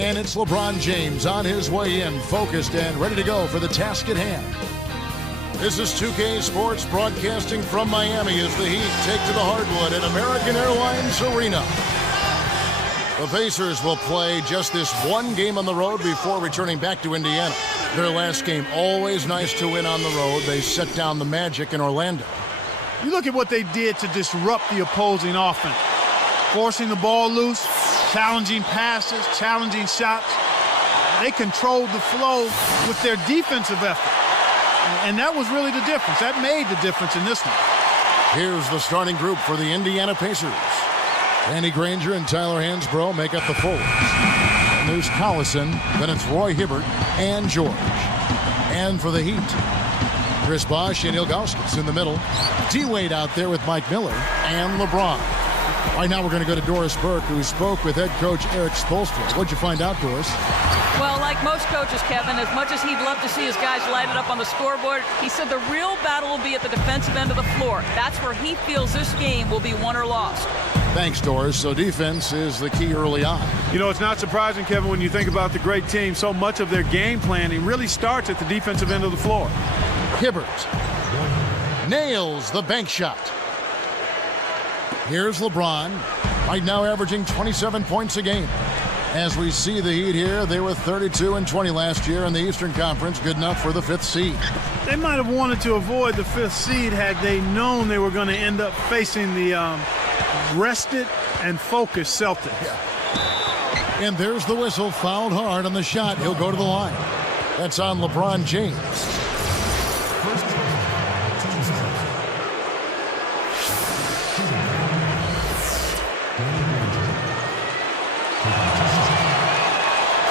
And it's LeBron James on his way in, focused and ready to go for the task at hand. This is 2K Sports broadcasting from Miami as the Heat take to the hardwood at American Airlines Arena. The Pacers will play just this one game on the road before returning back to Indiana. Their last game, always nice to win on the road. They set down the Magic in Orlando. You look at what they did to disrupt the opposing offense. Forcing the ball loose, challenging passes, challenging shots. They controlled the flow with their defensive effort. And that was really the difference. That made the difference in this one. Here's the starting group for the Indiana Pacers. Danny Granger and Tyler Hansbrough make up the forwards. And there's Collison, then it's Roy Hibbert and George. And for the Heat, Chris Bosh and Ilgauskas in the middle. D-Wade out there with Mike Miller and LeBron. Right now we're going to go to Doris Burke, who spoke with head coach Eric Spoelstra. What'd you find out, Doris? Well, like most coaches, Kevin, as much as he'd love to see his guys light it up on the scoreboard, he said the real battle will be at the defensive end of the floor. That's where he feels this game will be won or lost. Thanks, Doris. So defense is the key early on. You know, it's not surprising, Kevin, when you think about the great team. So much of their game planning really starts at the defensive end of the floor. Hibbert nails the bank shot. Here's LeBron, right now averaging 27 points a game. As we see the Heat here, they were 32-20 last year in the Eastern Conference, good enough for the 5th seed. They might have wanted to avoid the 5th seed had they known they were going to end up facing the rested and focused Celtics. Yeah. And there's the whistle, fouled hard on the shot. He'll go to the line. That's on LeBron James.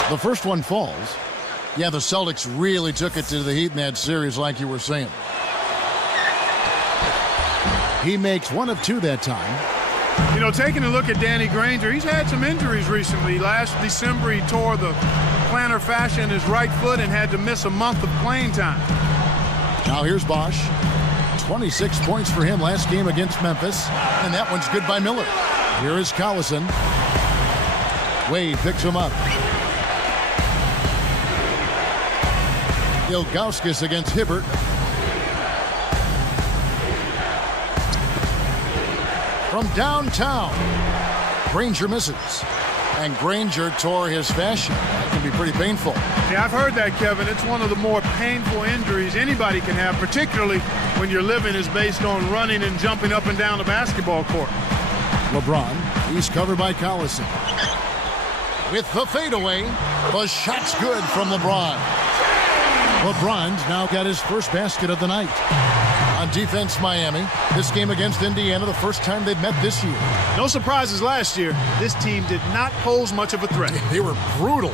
The first one falls. Yeah, the Celtics really took it to the Heat in that series, like you were saying. He makes one of two that time. You know, taking a look at Danny Granger, he's had some injuries recently. Last December, he tore the plantar fascia in his right foot and had to miss a month of playing time. Now here's Bosh. 26 points for him last game against Memphis, and that one's good by Miller. Here is Collison. Wade picks him up. Ilgauskas against Hibbert. From downtown, Granger misses. And Granger tore his fascia. That can be pretty painful. Yeah, I've heard that, Kevin. It's one of the more painful injuries anybody can have, particularly when your living is based on running and jumping up and down the basketball court. LeBron, he's covered by Collison. With the fadeaway, the shot's good from LeBron. LeBron's now got his first basket of the night. On defense, Miami. This game against Indiana, the first time they've met this year. No surprises last year. This team did not pose much of a threat. They were brutal.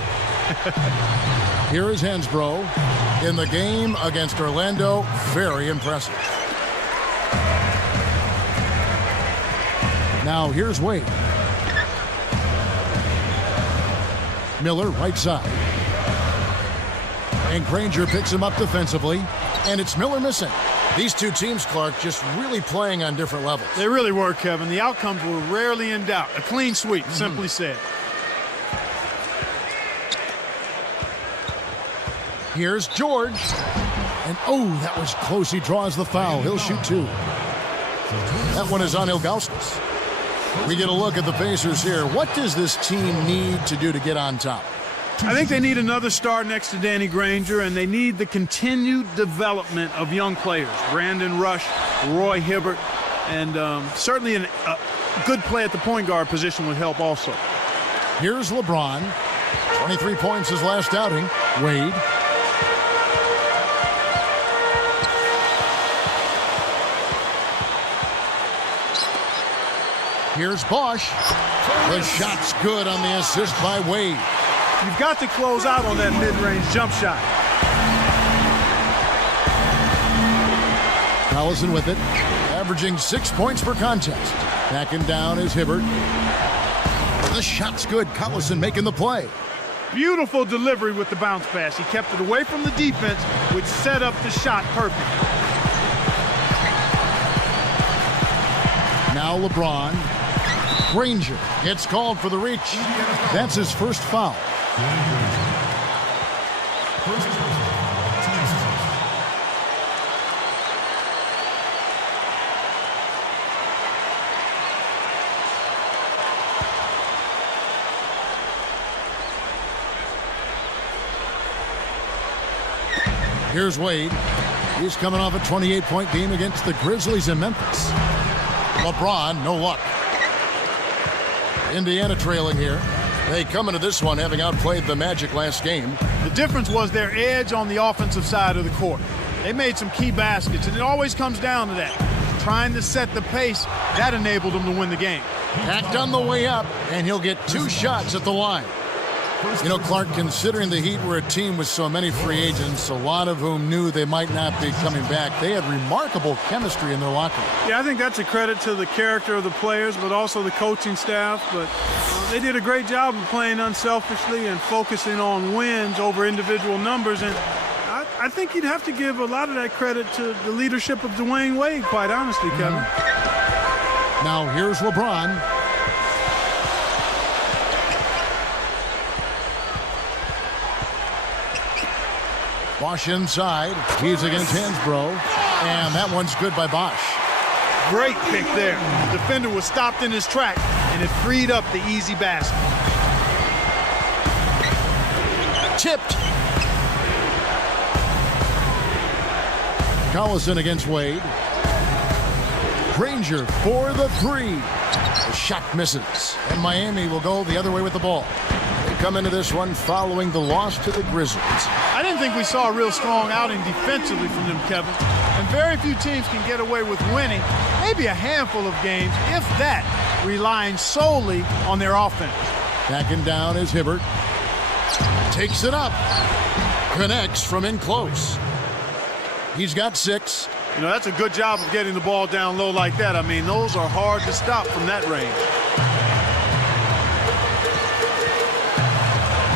Here is Hansbrough in the game against Orlando. Very impressive. Now here's Wade. Miller, right side. And Granger picks him up defensively. And it's Miller missing. These two teams, Clark, just really playing on different levels. They really were, Kevin. The outcomes were rarely in doubt. A clean sweep, simply said. Here's George. And, oh, that was close. He draws the foul. He'll shoot two. That one is on Ilgauskas. We get a look at the Pacers here. What does this team need to do to get on top? I think they need another star next to Danny Granger, and they need the continued development of young players. Brandon Rush, Roy Hibbert, and certainly a good play at the point guard position would help also. Here's LeBron. 23 points his last outing. Wade. Here's Bosh. The shot's good on the assist by Wade. You've got to close out on that mid-range jump shot. Collison with it, averaging 6 points per contest. Backing down is Hibbert. The shot's good. Collison making the play. Beautiful delivery with the bounce pass. He kept it away from the defense, which set up the shot perfect. Now LeBron. Granger gets called for the reach. That's his first foul. Here's Wade. He's coming off a 28-point game against the Grizzlies in Memphis. LeBron, no luck. Indiana trailing here. They come into this one having outplayed the Magic last game. The difference was their edge on the offensive side of the court. They made some key baskets, and it always comes down to that. Trying to set the pace, that enabled them to win the game. Packed on the way up, and he'll get 2 shots at the line. You know, Clark, considering the Heat were a team with so many free agents, a lot of whom knew they might not be coming back, they had remarkable chemistry in their locker room. Yeah, I think that's a credit to the character of the players, but also the coaching staff. But they did a great job of playing unselfishly and focusing on wins over individual numbers. And I think you'd have to give a lot of that credit to the leadership of Dwayne Wade, quite honestly, Kevin. Now here's LeBron. Bosch inside. He's against Hansbrough. And that one's good by Bosch. Great pick there. The defender was stopped in his track, and it freed up the easy basket. Tipped. Collison against Wade. Granger for the 3. The shot misses. And Miami will go the other way with the ball. They come into this one following the loss to the Grizzlies. I didn't think we saw a real strong outing defensively from them, Kevin. And very few teams can get away with winning. Maybe a handful of games, if that, relying solely on their offense. Backing down is Hibbert. Takes it up. Connects from in close. He's got 6. You know, that's a good job of getting the ball down low like that. I mean, those are hard to stop from that range.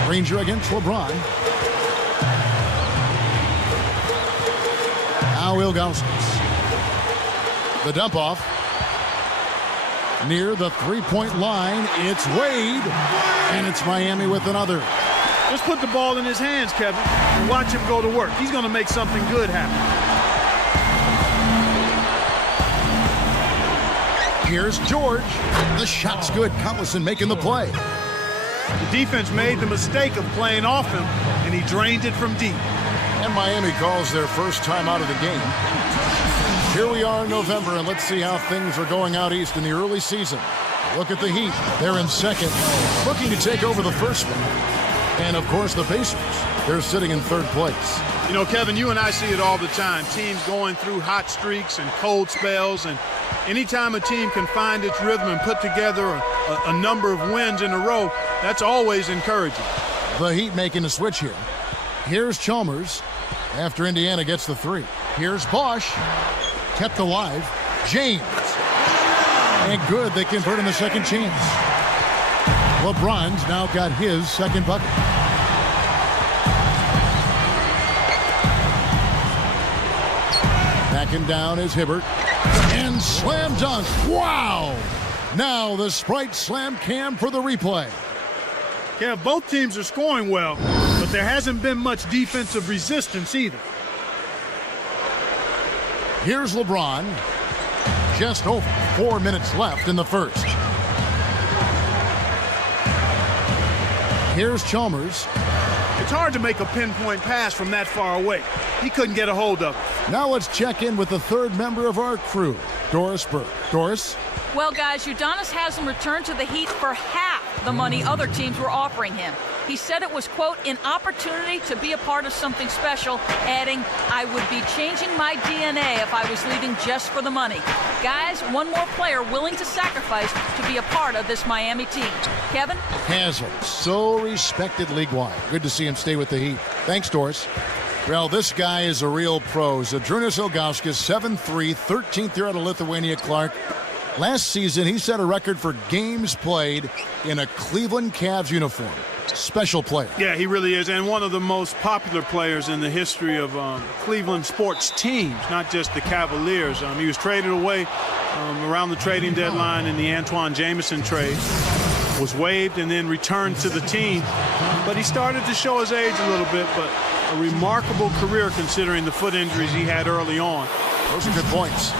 Granger against LeBron. Now Ilgauskas. The dump off. Near the 3-point line, it's Wade. And it's Miami with another. Just put the ball in his hands, Kevin, and watch him go to work. He's going to make something good happen. Here's George. The shot's good. Collison making the play. The defense made the mistake of playing off him, and he drained it from deep. And Miami calls their first time out of the game. Here we are in November, and let's see how things are going out east in the early season. Look at the Heat. They're in second, looking to take over the first one. And, of course, the Pacers. They're sitting in third place. You know, Kevin, you and I see it all the time. Teams going through hot streaks and cold spells, and anytime a team can find its rhythm and put together a number of wins in a row, that's always encouraging. The Heat making a switch here. Here's Chalmers after Indiana gets the 3. Here's Bosch. Kept alive. James. And good, they convert in the second chance. LeBron's now got his second bucket. Backing down is Hibbert. And slam dunk. Wow! Now the Sprite slam cam for the replay. Yeah, both teams are scoring well, but there hasn't been much defensive resistance either. Here's LeBron. Just over 4 minutes left in the first. Here's Chalmers. It's hard to make a pinpoint pass from that far away. He couldn't get a hold of it. Now let's check in with the third member of our crew, Doris Burke. Doris? Well, guys, Udonis has him returned to the Heat for half the money other teams were offering him. He said it was, quote, an opportunity to be a part of something special, adding, I would be changing my DNA if I was leaving just for the money. Guys, one more player willing to sacrifice to be a part of this Miami team. Kevin? Hazel, so respected league-wide. Good to see him stay with the Heat. Thanks, Doris. Well, this guy is a real pro. Zydrunas Ilgauskas, 7'3", 13th year out of Lithuania, Clark. Last season, he set a record for games played in a Cleveland Cavs uniform. Special player. Yeah, he really is, and one of the most popular players in the history of Cleveland sports teams, not just the Cavaliers. He was traded away around the trading deadline in the Antoine Jameson trade. Was waived and then returned to the team. But he started to show his age a little bit, but a remarkable career considering the foot injuries he had early on. Those are good points.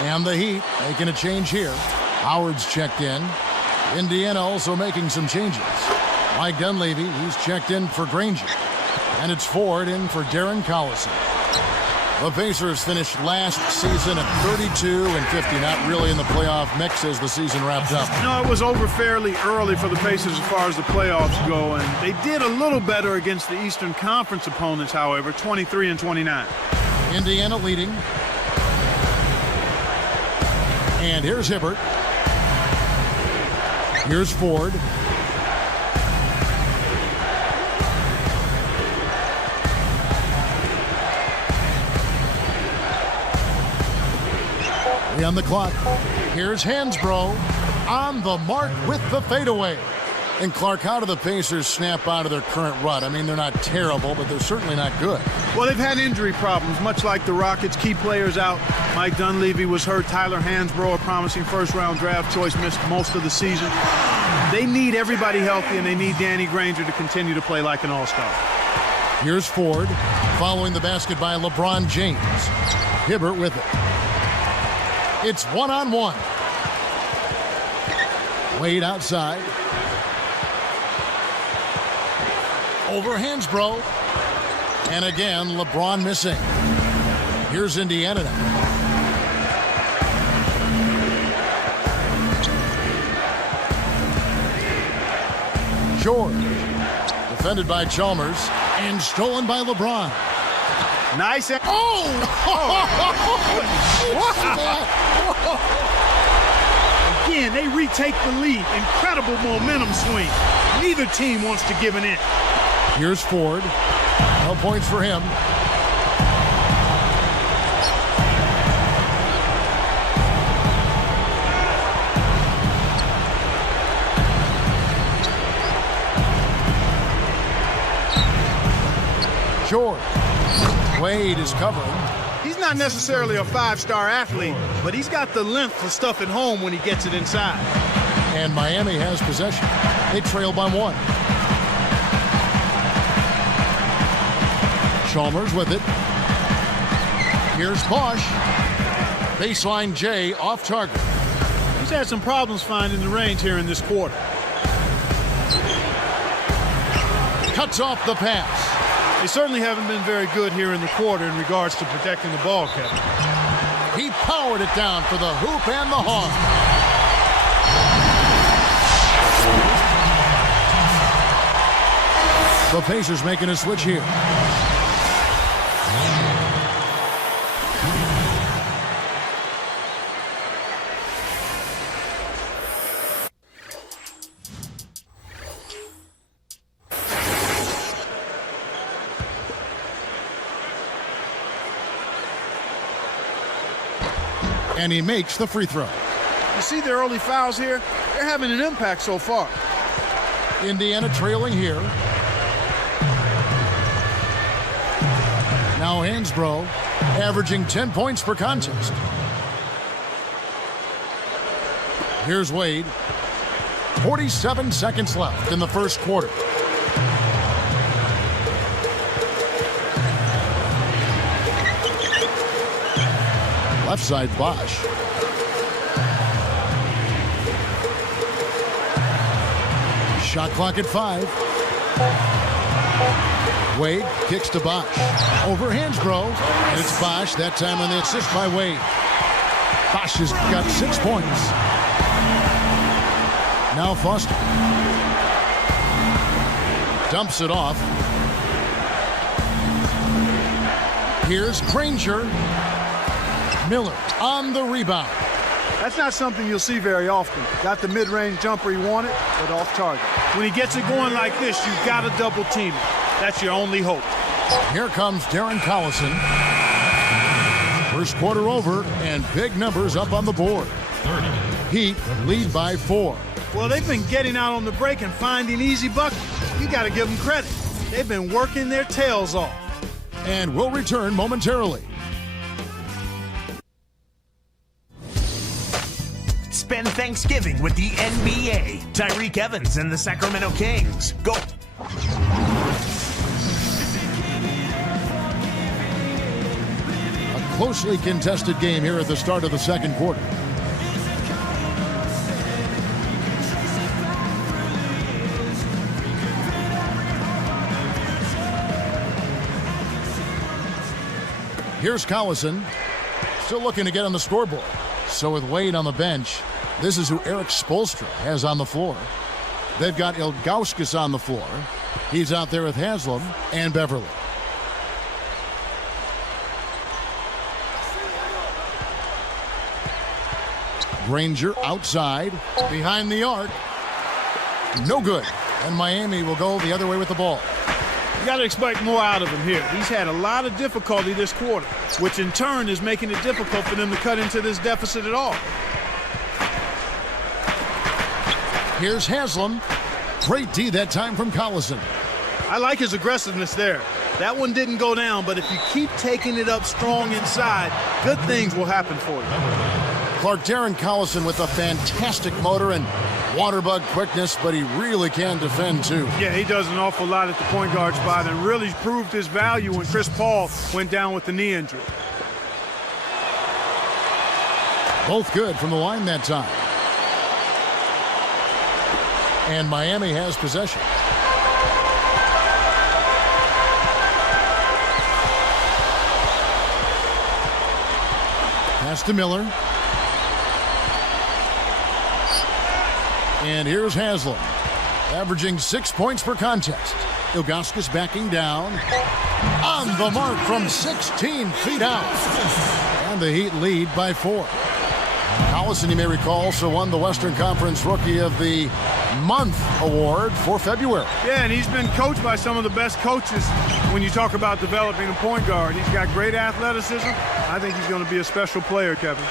And the Heat making a change here. Howard's checked in. Indiana also making some changes. Mike Dunleavy, he's checked in for Granger. And it's Ford in for Darren Collison. The Pacers finished last season at 32-50, not really in the playoff mix as the season wrapped up. No, it was over fairly early for the Pacers as far as the playoffs go, and they did a little better against the Eastern Conference opponents, however, 23-29. Indiana leading. And here's Hibbert. Here's Ford. On the clock. Here's Hansbrough on the mark with the fadeaway. And Clark, how do the Pacers snap out of their current rut? I mean, they're not terrible, but they're certainly not good. Well, they've had injury problems, much like the Rockets. Key players out. Mike Dunleavy was hurt. Tyler Hansbrough, a promising first-round draft choice, missed most of the season. They need everybody healthy, and they need Danny Granger to continue to play like an all-star. Here's Ford, following the basket by LeBron James. Hibbert with it. It's one-on-one. Wade outside. Over Hansbrough. And again, LeBron missing. Here's Indiana now. George. Defended by Chalmers. And stolen by LeBron. Nice. Again, they retake the lead. Incredible momentum swing. Neither team wants to give an inch. Here's Ford. No points for him. George. Wade is covering. He's not necessarily a five-star athlete, but he's got the length for stuff at home when he gets it inside. And Miami has possession. They trail by one. Chalmers with it. Here's Bosch. Baseline J off target. He's had some problems finding the range here in this quarter. Cuts off the pass. They certainly haven't been very good here in the quarter in regards to protecting the ball, Kevin. He powered it down for the hoop and the horn. The Pacers making a switch here. And he makes the free throw. You see the early fouls here? They're having an impact so far. Indiana trailing here. Now Hansbrough averaging 10 points per contest. Here's Wade. 47 seconds left in the first quarter. Left side, Bosch. Shot clock at 5. Wade kicks to Bosch. Over Hansbrough. And it's Bosch, that time on the assist by Wade. Bosch has got 6 points. Now Foster. Dumps it off. Here's Granger. Miller on the rebound. That's not something you'll see very often. Got the mid-range jumper he wanted, but off target. When he gets it going like this, you've got to double team it. That's your only hope. Here comes Darren Collison. First quarter over, and big numbers up on the board. Heat lead by 4. Well, they've been getting out on the break and finding easy buckets. You got to give them credit. They've been working their tails off. And we'll return momentarily. Thanksgiving with the NBA. Tyreek Evans and the Sacramento Kings. Go. A closely contested game here at the start of the second quarter. Here's Collison, still looking to get on the scoreboard. So with Wade on the bench, this is who Eric Spoelstra has on the floor. They've got Ilgauskas on the floor. He's out there with Haslam and Beverly. Granger outside, behind the arc. No good. And Miami will go the other way with the ball. You got to expect more out of him here. He's had a lot of difficulty this quarter, which in turn is making it difficult for them to cut into this deficit at all. Here's Haslam. Great D that time from Collison. I like his aggressiveness there. That one didn't go down, but if you keep taking it up strong inside, good things will happen for you. Clark, Darren Collison with a fantastic motor and water bug quickness, but he really can defend too. Yeah, he does an awful lot at the point guard spot and really proved his value when Chris Paul went down with the knee injury. Both good from the line that time. And Miami has possession. Pass to Miller. And here's Haslam, averaging 6 points per contest. Ilgauskas backing down. On the mark from 16 feet out. And the Heat lead by 4. Collison, you may recall, also won the Western Conference Rookie of the Month award for February. Yeah, and he's been coached by some of the best coaches when you talk about developing a point guard. He's got great athleticism. I think he's going to be a special player, Kevin.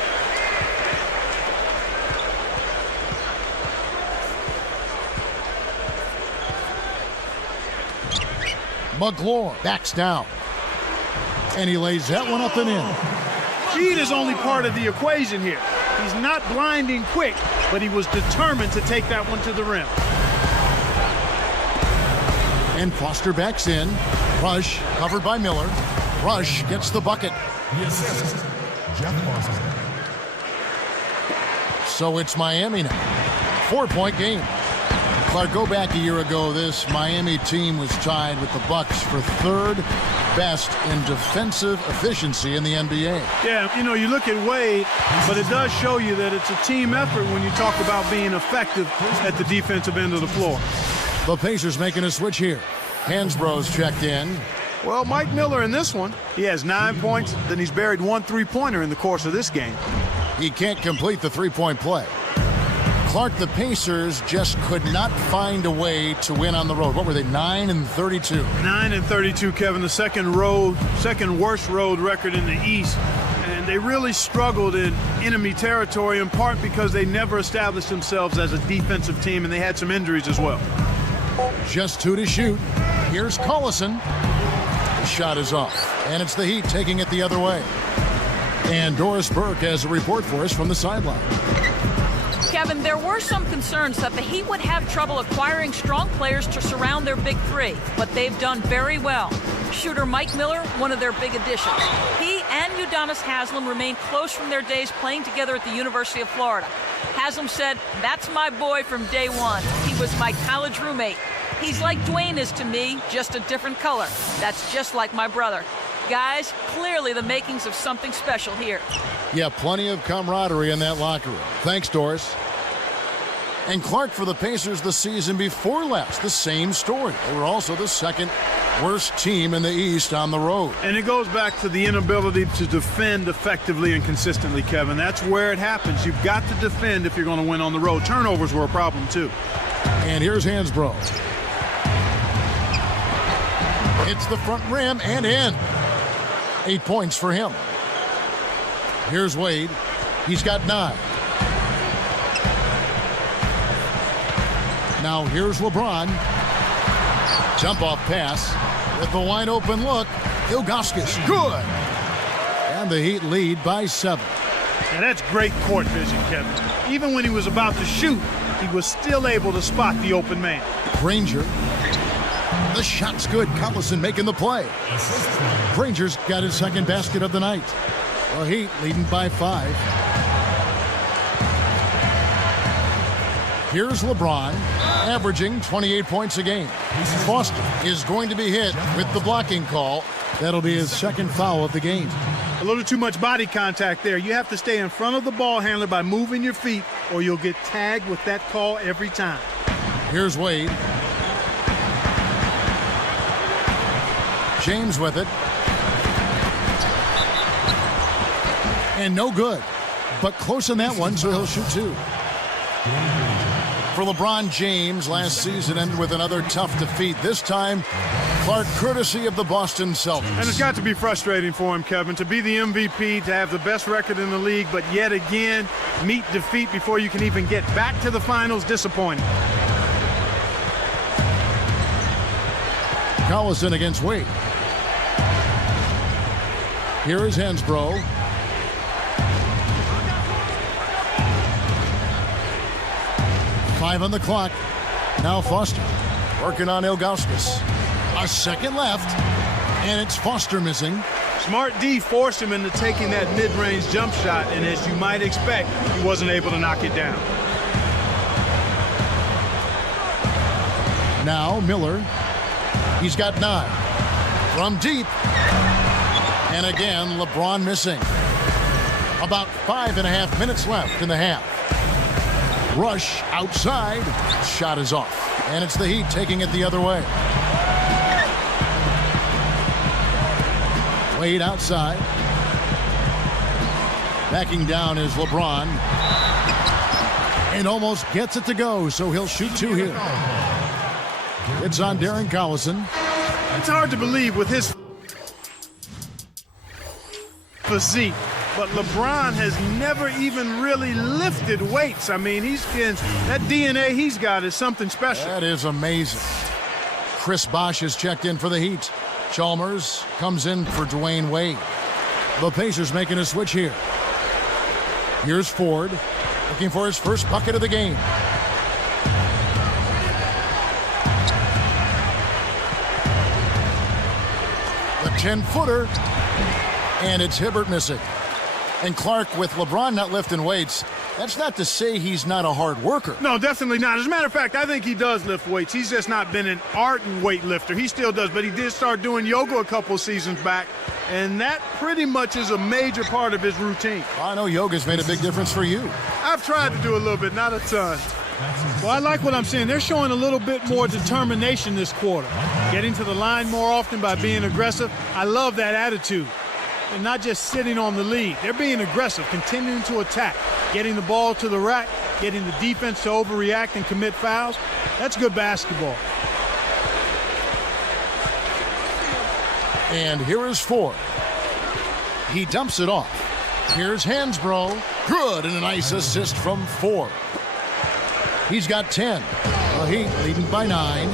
McClure backs down. And he lays that one up and in. Speed is only part of the equation here. He's not blinding quick, but he was determined to take that one to the rim. And Foster backs in. Rush covered by Miller. Rush gets the bucket. So it's Miami now. 4-point game. Clark, go back a year ago, this Miami team was tied with the Bucks for third best in defensive efficiency in the NBA. Yeah, you know, you look at Wade, but it does show you that it's a team effort when you talk about being effective at the defensive end of the floor. The Pacers making a switch here. Hansbrough's checked in. Well, Mike Miller in this one, he has 9 points, then he's buried 1 3-pointer in the course of this game. He can't complete the three-point play. Clark, the Pacers just could not find a way to win on the road. What were they, 9-32? 9-32, Kevin, the second worst road record in the East. And they really struggled in enemy territory, in part because they never established themselves as a defensive team, and they had some injuries as well. Just 2 to shoot. Here's Collison. The shot is off, and it's the Heat taking it the other way. And Doris Burke has a report for us from the sideline. Kevin, there were some concerns that the Heat would have trouble acquiring strong players to surround their big three, but they've done very well. Shooter Mike Miller, one of their big additions. He and Udonis Haslem remain close from their days playing together at the University of Florida. Haslem said, "That's my boy from day one. He was my college roommate. He's like Dwayne is to me, just a different color. That's just like my brother." Guys, clearly the makings of something special here. Yeah, plenty of camaraderie in that locker room. Thanks, Doris. And Clark, for the Pacers the season before last, the same story. They were also the second worst team in the East on the road. And it goes back to the inability to defend effectively and consistently, Kevin. That's where it happens. You've got to defend if you're going to win on the road. Turnovers were a problem, too. And here's Hansbrough. Hits the front rim and in. 8 points for him. Here's Wade. He's got 9. Now here's LeBron. Jump off pass with the wide open look. Ilgauskas, good. And the Heat lead by 7. And that's great court vision, Kevin. Even when he was about to shoot, he was still able to spot the open man. Granger. The shot's good. Collison making the play. Granger's got his second basket of the night. The Heat leading by 5. Here's LeBron, averaging 28 points a game. Foster is going to be hit with the blocking call. That'll be his second foul of the game. A little too much body contact there. You have to stay in front of the ball handler by moving your feet, or you'll get tagged with that call every time. Here's Wade. James with it. And no good. But close on that one, so he'll shoot 2. For LeBron James, last season ended with another tough defeat. This time, Clark, courtesy of the Boston Celtics. And it's got to be frustrating for him, Kevin, to be the MVP, to have the best record in the league, but yet again, meet defeat before you can even get back to the finals. Disappointing. Collison against Wade. Here is Hansbrough. Five on the clock. Now Foster working on Ilgauskas. A second left, and it's Foster missing. Smart D forced him into taking that mid-range jump shot, and as you might expect, he wasn't able to knock it down. Now Miller. He's got 9. From deep. And again, LeBron missing. About 5.5 minutes left in the half. Rush outside. Shot is off. And it's the Heat taking it the other way. Wade outside. Backing down is LeBron. And almost gets it to go, so he'll shoot 2 here. It's on Darren Collison. It's hard to believe with his physique, but LeBron has never even really lifted weights. I mean, that DNA he's got is something special. That is amazing. Chris Bosh has checked in for the Heat. Chalmers comes in for Dwayne Wade. The Pacers making a switch here. Here's Ford looking for his first bucket of the game. The 10-footer, and it's Hibbert missing. And Clark, with LeBron not lifting weights, that's not to say he's not a hard worker. No, definitely not. As a matter of fact, I think he does lift weights. He's just not been an ardent weightlifter. He still does, but he did start doing yoga a couple seasons back, and that pretty much is a major part of his routine. I know yoga's made a big difference for you. I've tried to do a little bit, not a ton. Well, I like what I'm seeing. They're showing a little bit more determination this quarter. Getting to the line more often by being aggressive. I love that attitude. And not just sitting on the lead. They're being aggressive, continuing to attack, getting the ball to the rack, getting the defense to overreact and commit fouls. That's good basketball. And here is Ford. He dumps it off. Here's Hansbrough. Good, and a nice assist from Ford. He's got 10. The Heat leading by 9.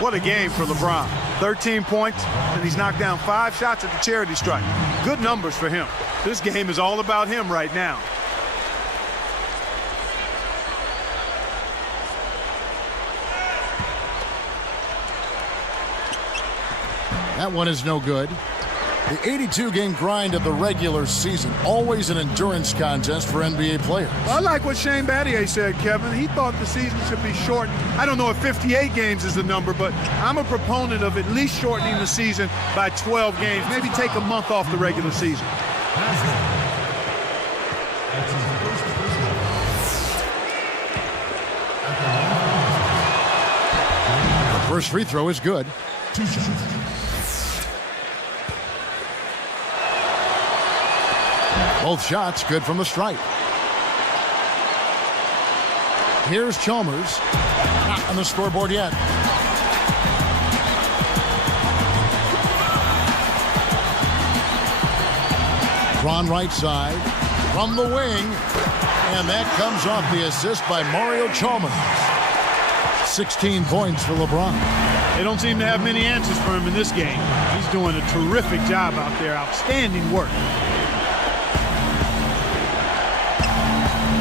What a game for LeBron. 13 points, and he's knocked down 5 shots at the charity stripe. Good numbers for him. This game is all about him right now. That one is no good. The 82-game grind of the regular season, always an endurance contest for NBA players. I like what Shane Battier said, Kevin. He thought the season should be shortened. I don't know if 58 games is the number, but I'm a proponent of at least shortening the season by 12 games. Maybe take a month off the regular season. The first free throw is good. Both shots good from the stripe. Here's Chalmers. Not on the scoreboard yet. Ron right side from the wing. And that comes off the assist by Mario Chalmers. 16 points for LeBron. They don't seem to have many answers for him in this game. He's doing a terrific job out there. Outstanding work.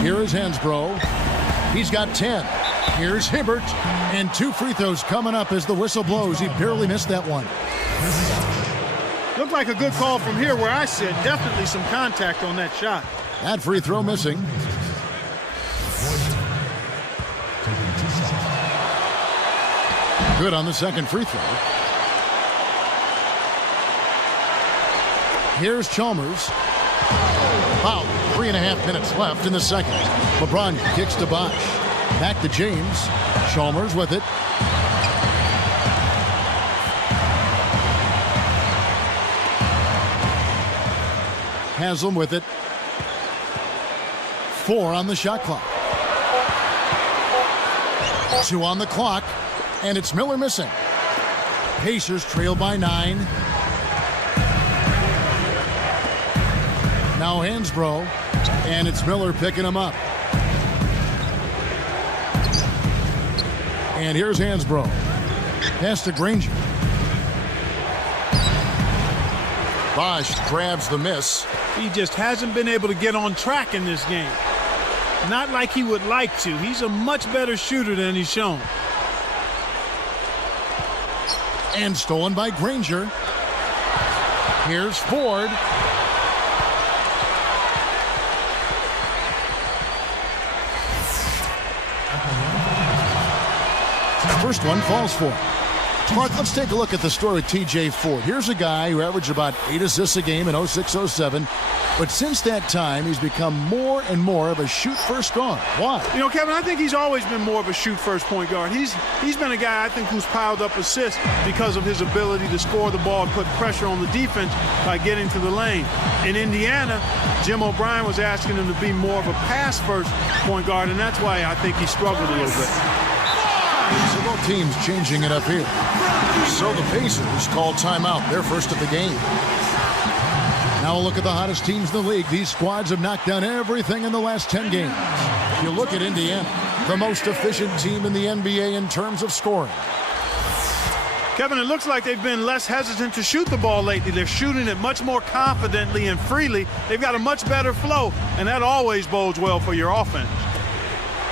Here is Hansbrough. He's got 10. Here's Hibbert. And 2 free throws coming up as the whistle blows. He barely missed that one. Looked like a good call from here where I sit. Definitely some contact on that shot. That free throw missing. Good on the second free throw. Here's Chalmers. About 3.5 minutes left in the second. LeBron kicks to Bosch. Back to James. Chalmers with it. Haslam with it. 4 on the shot clock. 2 on the clock. And it's Miller missing. Pacers trail by 9. Now Hansbrough. And it's Miller picking him up. And here's Hansbrough. Pass to Granger. Bosch grabs the miss. He just hasn't been able to get on track in this game. Not like he would like to. He's a much better shooter than he's shown. And stolen by Granger. Here's Ford. First one falls for him. Mark, let's take a look at the story with T.J. Ford. Here's a guy who averaged about 8 assists a game in 06-07. But since that time, he's become more and more of a shoot-first guard. Why? You know, Kevin, I think he's always been more of a shoot-first point guard. He's been a guy, I think, who's piled up assists because of his ability to score the ball and put pressure on the defense by getting to the lane. In Indiana, Jim O'Brien was asking him to be more of a pass-first point guard, and that's why I think he struggled a little bit. So both teams changing it up here. So the Pacers call timeout, their first of the game. Now a look at the hottest teams in the league. These squads have knocked down everything in the last 10 games. If you look at Indiana, the most efficient team in the NBA in terms of scoring. Kevin, it looks like they've been less hesitant to shoot the ball lately. They're shooting it much more confidently and freely. They've got a much better flow, and that always bodes well for your offense.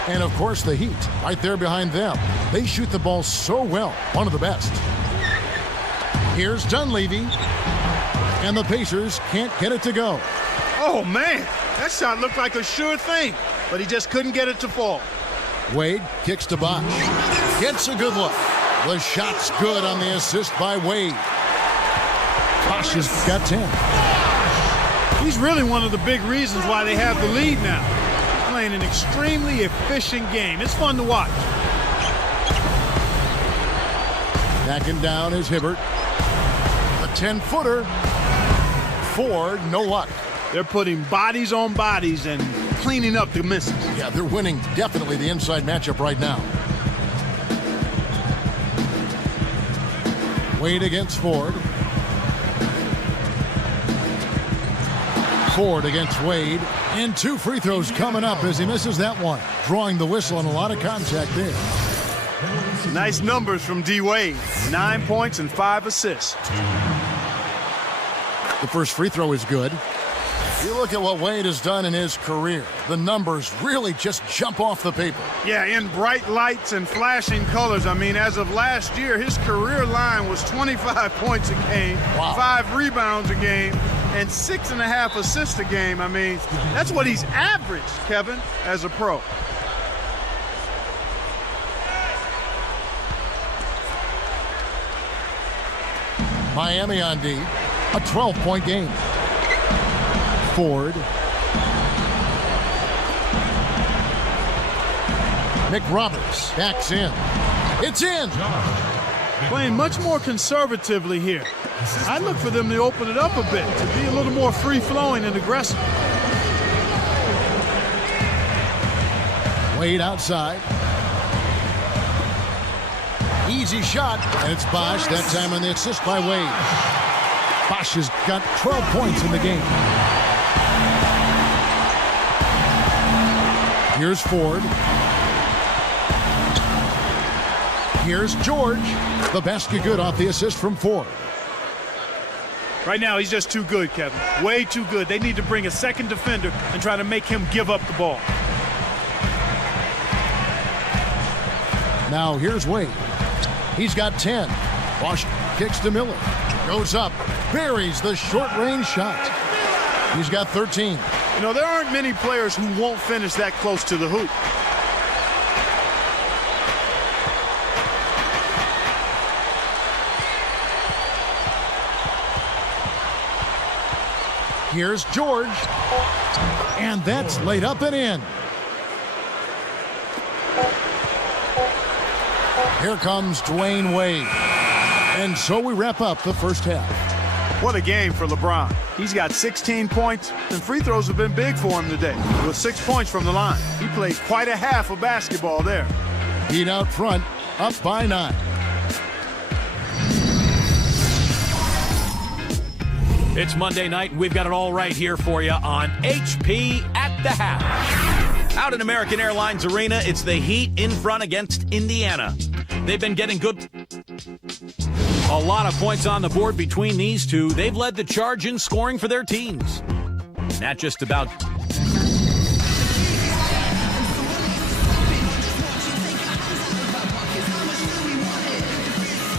And, of course, the Heat, right there behind them. They shoot the ball so well, one of the best. Here's Dunleavy, and the Pacers can't get it to go. Oh, man, that shot looked like a sure thing, but he just couldn't get it to fall. Wade kicks to Bosch. Gets a good look. The shot's good on the assist by Wade. Bosch has got 10. He's really one of the big reasons why they have the lead now. Playing an extremely efficient game. It's fun to watch. Backing down is Hibbert. A 10-footer. Ford, no luck. They're putting bodies on bodies and cleaning up the misses. Yeah, they're winning definitely the inside matchup right now. Wade against Ford. Ford against Wade. And 2 free throws coming up as he misses that one. Drawing the whistle and a lot of contact there. Nice numbers from D. Wade. 9 points and 5 assists. The first free throw is good. You look at what Wade has done in his career. The numbers really just jump off the paper. Yeah, in bright lights and flashing colors. I mean, as of last year, his career line was 25 points a game, Wow. 5 rebounds a game, and 6.5 assists a game. I mean, that's what he's averaged, Kevin, as a pro. Miami on D. A 12-point game. Ford. McRoberts backs in. It's in. Playing much more conservatively here. I look for them to open it up a bit, to be a little more free-flowing and aggressive. Wade outside. Easy shot, and it's Bosch, that time on the assist by Wade. Bosch has got 12 points in the game. Here's Ford. Here's George. The basket good off the assist from Ford. Right now, he's just too good, Kevin. Way too good. They need to bring a second defender and try to make him give up the ball. Now here's Wade. He's got 10. Washington kicks to Miller. Goes up. Buries the short-range shot. He's got 13. You know, there aren't many players who won't finish that close to the hoop. Here's George. And that's laid up and in. Here comes Dwayne Wade. And so we wrap up the first half. What a game for LeBron. He's got 16 points, and free throws have been big for him today, with 6 points from the line. He played quite a half of basketball there. Heat out front, up by 9. It's Monday night, and we've got it all right here for you on HP at the Half. Out in American Airlines Arena, it's the Heat in front against Indiana. They've been getting good. A lot of points on the board between these two. They've led the charge in scoring for their teams. Not just about.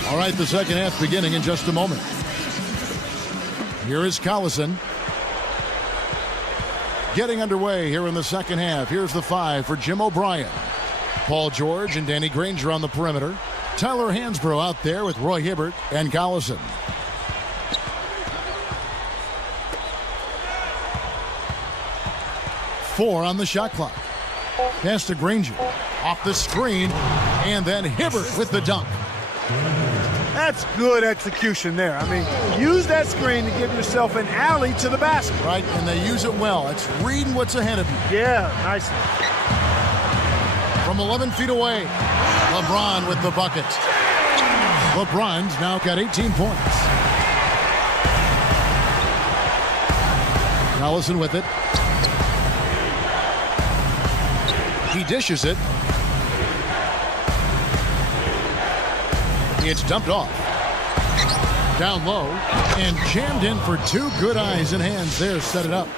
All right, the second half beginning in just a moment. Here is Collison. Getting underway here in the second half. Here's the 5 for Jim O'Brien. Paul George and Danny Granger on the perimeter. Tyler Hansbrough out there with Roy Hibbert and Collison. Four on the shot clock. Pass to Granger. Off the screen. And then Hibbert with the dunk. That's good execution there. I mean, use that screen to give yourself an alley to the basket. Right, and they use it well. It's reading what's ahead of you. Yeah, nicely. From 11 feet away, LeBron with the bucket. LeBron's now got 18 points. Collison with it. He dishes it. It's dumped off. Down low and jammed in for 2 good eyes and hands there. Set it up.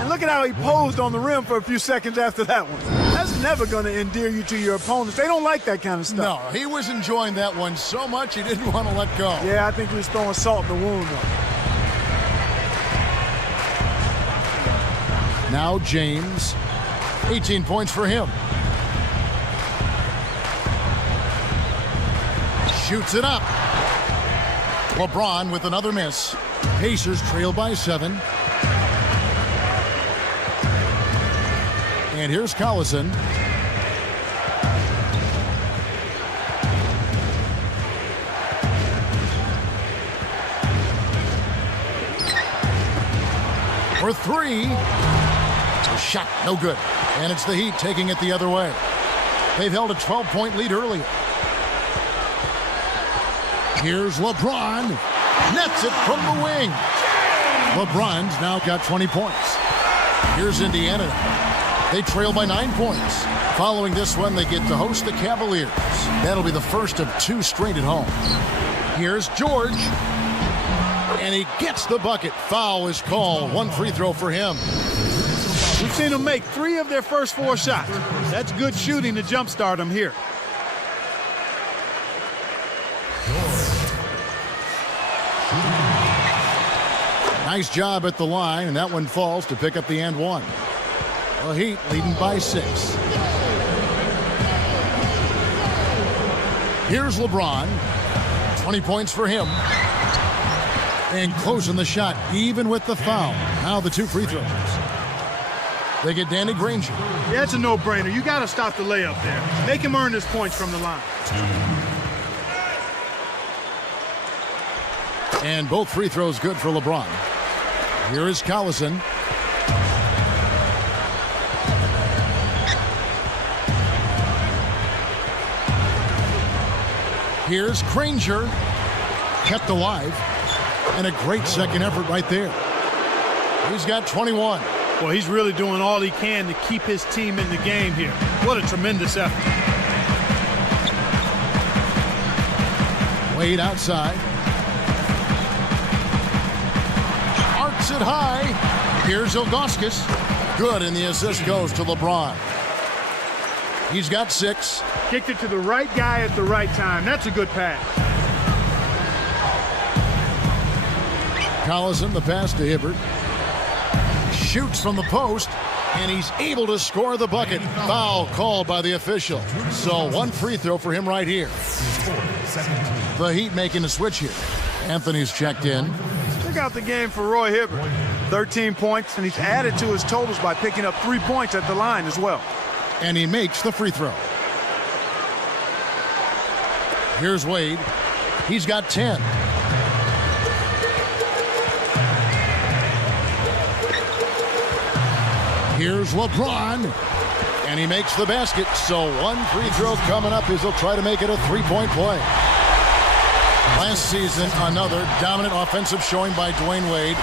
And look at how he posed on the rim for a few seconds after that one. That's never going to endear you to your opponents. They don't like that kind of stuff. No, he was enjoying that one so much he didn't want to let go. Yeah, I think he was throwing salt in the wound, though. Now James. 18 points for him. Shoots it up. LeBron with another miss. Pacers trail by 7. And here's Collison. For 3. A shot, no good. And it's the Heat taking it the other way. They've held a 12-point lead earlier. Here's LeBron. Nets it from the wing. LeBron's now got 20 points. Here's Indiana. They trail by 9 points. Following this one, they get to host the Cavaliers. That'll be the first of 2 straight at home. Here's George. And he gets the bucket. Foul is called. 1 free throw for him. We've seen them make 3 of their first 4 shots. That's good shooting to jumpstart them here. Nice job at the line, and that one falls to pick up the and 1. The Heat leading by 6. Here's LeBron. 20 points for him. And closing the shot, even with the foul. Now the 2 free throws. They get Danny Granger. Yeah, it's a no-brainer. You got to stop the layup there. Make him earn his points from the line. And both free throws good for LeBron. Here is Collison. Here's Granger. Kept alive. And a great second effort right there. He's got 21. Well, he's really doing all he can to keep his team in the game here. What a tremendous effort. Wade outside. Arcs it high. Here's Ilgauskas. Good, and the assist goes to LeBron. He's got 6. Kicked it to the right guy at the right time. That's a good pass. Collison, the pass to Hibbert. Shoots from the post, and he's able to score the bucket. Foul called by the official. So 1 free throw for him right here. The Heat making a switch here. Anthony's checked in. Check out the game for Roy Hibbert. 13 points, and he's added to his totals by picking up 3 points at the line as well. And he makes the free throw. Here's Wade. He's got 10. Here's LeBron. And he makes the basket. So 1 free throw coming up as he'll try to make it a 3-point play. Last season, another dominant offensive showing by Dwayne Wade.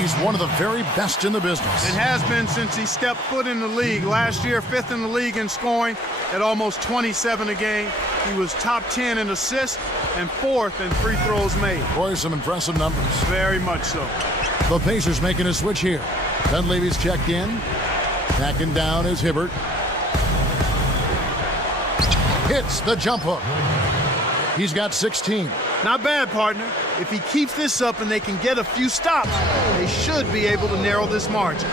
He's one of the very best in the business. It has been since he stepped foot in the league. Last year, 5th in the league in scoring at almost 27 a game. He was top 10 in assists and 4th in free throws made. Boy, some impressive numbers. Very much so. The Pacers making a switch here. Dunleavy's checked in. Backing down is Hibbert. Hits the jump hook. He's got 16. Not bad, partner. If he keeps this up and they can get a few stops, they should be able to narrow this margin.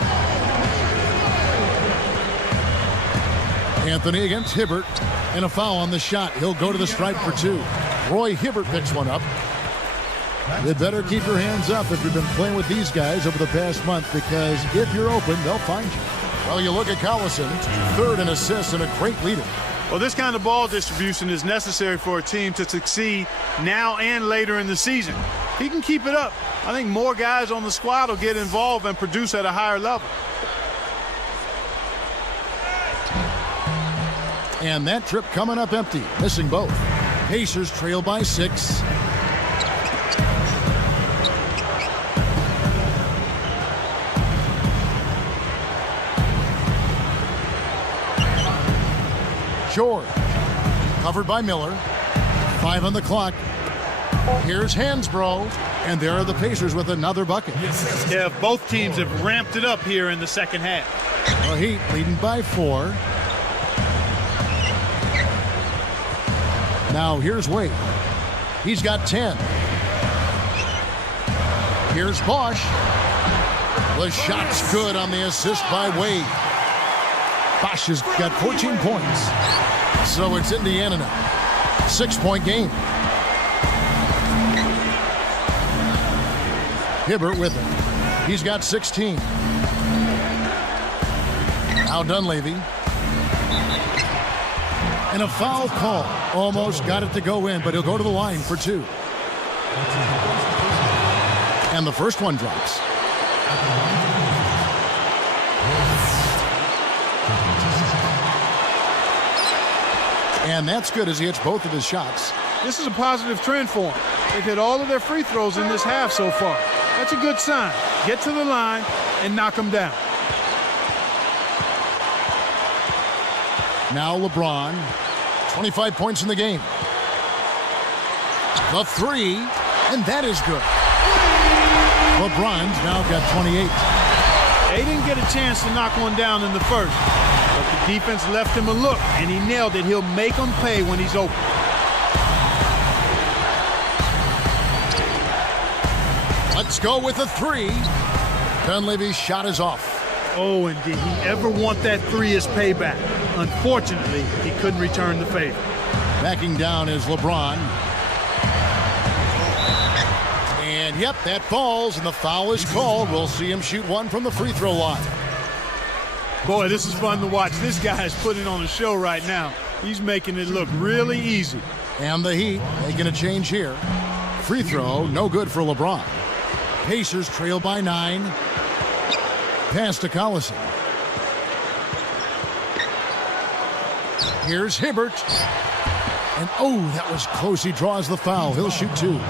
Anthony against Hibbert, and a foul on the shot. He'll go to the stripe for 2. Roy Hibbert picks one up. You better keep your hands up if you've been playing with these guys over the past month, because if you're open, they'll find you. Well, you look at Collison, 3rd in assists and a great leader. Well, this kind of ball distribution is necessary for a team to succeed now and later in the season. He can keep it up. I think more guys on the squad will get involved and produce at a higher level. And that trip coming up empty, missing both. Pacers trail by 6. George, covered by Miller. 5 on the clock. Here's Hansbrough, and there are the Pacers with another bucket. Yeah, both teams have ramped it up here in the second half. The Heat leading by 4. Now here's Wade. He's got 10. Here's Bosch. The shot's good on the assist by Wade. Bosch has got 14 points. So it's Indiana now. 6-point game. Hibbert with him. He's got 16. Now Dunleavy. And a foul call. Almost got it to go in, but he'll go to the line for 2. And the first one drops. And that's good as he hits both of his shots. This is a positive trend for them. They've hit all of their free throws in this half so far. That's a good sign. Get to the line and knock them down. Now LeBron, 25 points in the game. The 3, and that is good. LeBron's now got 28. They didn't get a chance to knock one down in the first, but the defense left him a look, and he nailed it. He'll make them pay when he's open. Let's go with a 3. Dunleavy's shot is off. Oh, and did he ever want that 3 as payback? Unfortunately, he couldn't return the favor. Backing down is LeBron. And yep, that falls, and the foul is called. We'll see him shoot one from the free throw line. Boy, this is fun to watch. This guy is putting on a show right now. He's making it look really easy. And the Heat making a change here. Free throw, no good for LeBron. Pacers trail by 9. Pass to Collison. Here's Hibbert. And oh, that was close. He draws the foul. He'll shoot 2.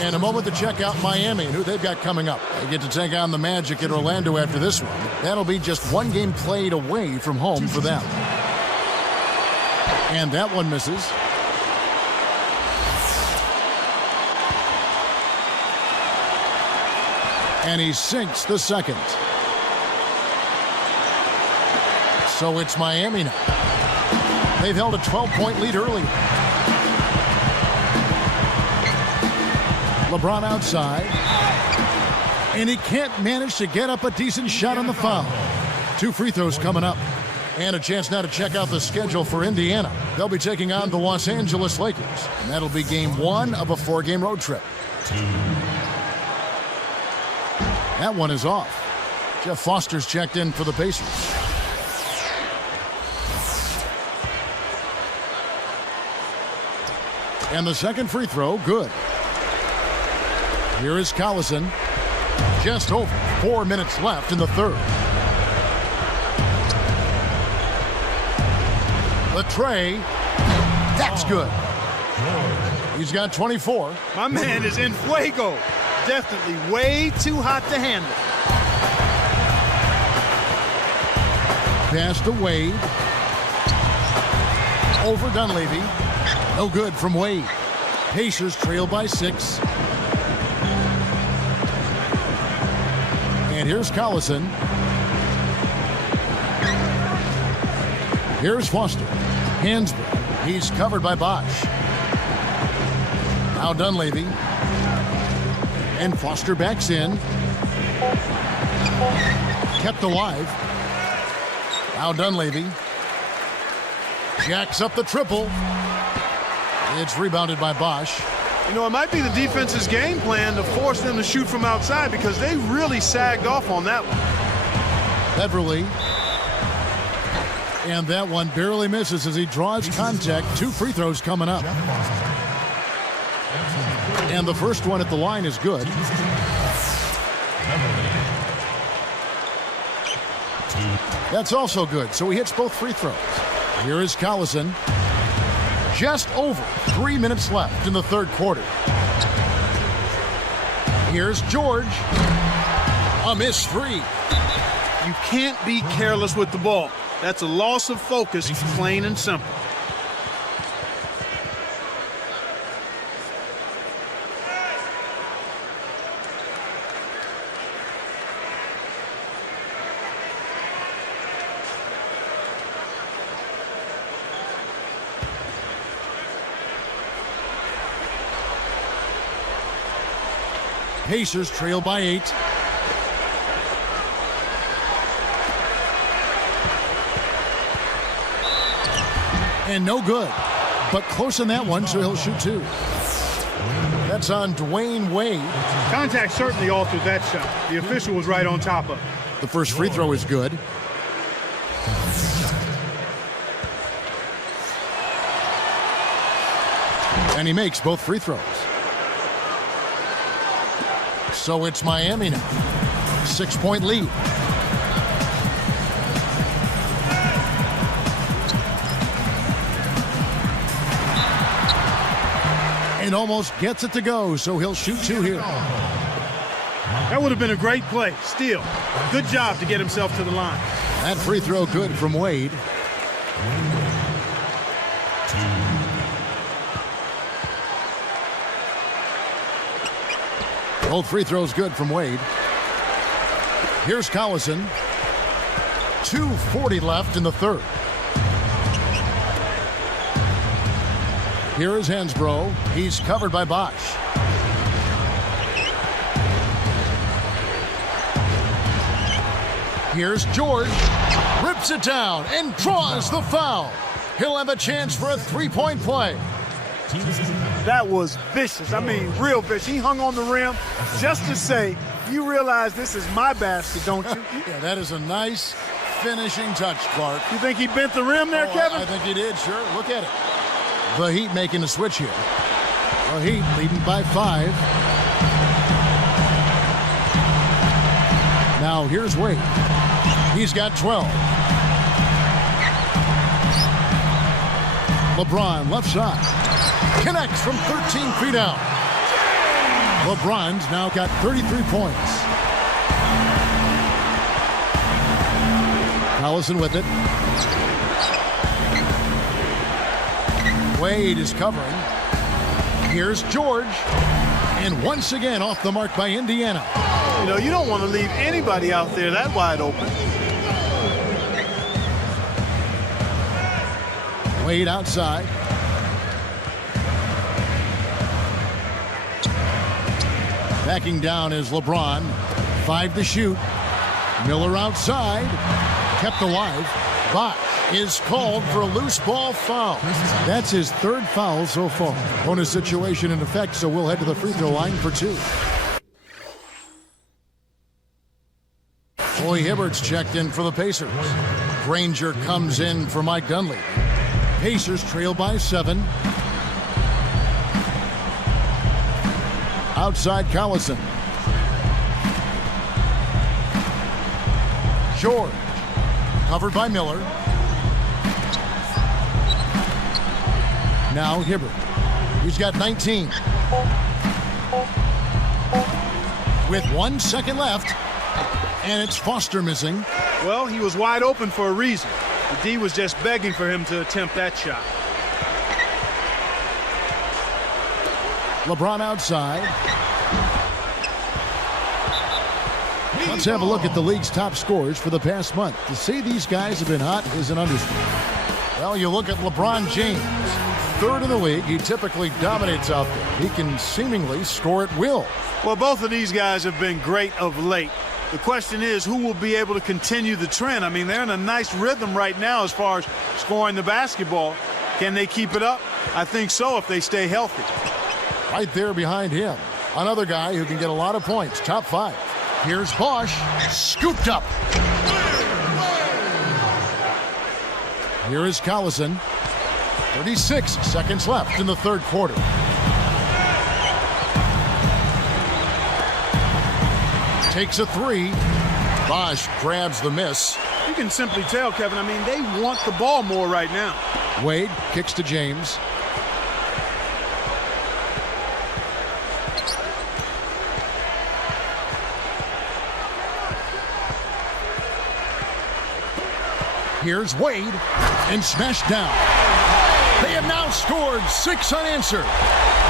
And a moment to check out Miami and who they've got coming up. They get to take on the Magic at Orlando after this one. That'll be just one game played away from home for them. And that one misses. And he sinks the second. So it's Miami now. They've held a 12-point lead earlier. LeBron outside. And he can't manage to get up a decent shot on the foul. 2 free throws coming up. And a chance now to check out the schedule for Indiana. They'll be taking on the Los Angeles Lakers. And that'll be game 1 of a 4-game road trip. That one is off. Jeff Foster's checked in for the Pacers. And the second free throw, good. Here is Collison. Just over 4 minutes left in the third. The tray. That's good. He's got 24. My man is in fuego. Definitely way too hot to handle. Pass to Wade. Over Dunleavy. No good from Wade. Pacers trail by 6. And here's Collison. Here's Foster. Hansbrough. He's covered by Bosch. Now Dunleavy. And Foster backs in. Kept alive. Now Dunleavy. Jacks up the triple. It's rebounded by Bosch. You know, it might be the defense's game plan to force them to shoot from outside because they really sagged off on that one. Beverly. And that one barely misses as he draws contact. 2 free throws coming up. And the first one at the line is good. That's also good, so he hits both free throws. Here is Collison. Just over 3 minutes left in the third quarter. Here's George. A missed 3. You can't be careless with the ball. That's a loss of focus, plain and simple. Pacers trail by 8. And no good. But close on that one, so he'll shoot 2. That's on Dwayne Wade. Contact certainly altered that shot. The official was right on top of it. The first free throw is good. And he makes both free throws. So it's Miami now. 6-point lead. And almost gets it to go, so he'll shoot 2 here. That would have been a great play. Still, good job to get himself to the line. That free throw good from Wade. Both free throws good from Wade. Here's Collison. 2:40 left in the third. Here is Hansbrough. He's covered by Bosch. Here's George. Rips it down and draws the foul. He'll have a chance for a 3-point play. That was vicious. I mean, real vicious. He hung on the rim just to say, you realize this is my basket, don't you? Yeah, that is a nice finishing touch, Clark. You think he bent the rim there, Kevin? I think he did, sure. Look at it. The Heat making a switch here. The Heat leading by 5. Now here's Wade. He's got 12. LeBron left side. Connects from 13 feet out. LeBron's now got 33 points. Collison with it. Wade is covering. Here's George. And once again off the mark by Indiana. You know, you don't want to leave anybody out there that wide open. Wade outside. Backing down is LeBron. 5 to shoot. Miller outside. Kept alive. Bosch is called for a loose ball foul. That's his 3rd foul so far. Bonus situation in effect, so we'll head to the free throw line for 2. Roy Hibbert's checked in for the Pacers. Granger comes in for Mike Dunleavy. Pacers trail by 7. Outside Collison. George. Covered by Miller. Now Hibbert. He's got 19. With 1 second left. And it's Foster missing. Well, he was wide open for a reason. The D was just begging for him to attempt that shot. LeBron outside. Let's have a look at the league's top scorers for the past month. To say these guys have been hot is an understatement. Well, you look at LeBron James, 3rd in the league. He typically dominates out there. He can seemingly score at will. Well, both of these guys have been great of late. The question is, who will be able to continue the trend? I mean, they're in a nice rhythm right now as far as scoring the basketball. Can they keep it up? I think so if they stay healthy. Right there behind him, another guy who can get a lot of points, top 5. Here's Bosch, scooped up. Here is Collison. 36 seconds left in the 3rd quarter. Takes a 3. Bosch grabs the miss. You can simply tell, Kevin, I mean, they want the ball more right now. Wade kicks to James. Here's Wade, and smashed down. They have now scored 6 unanswered.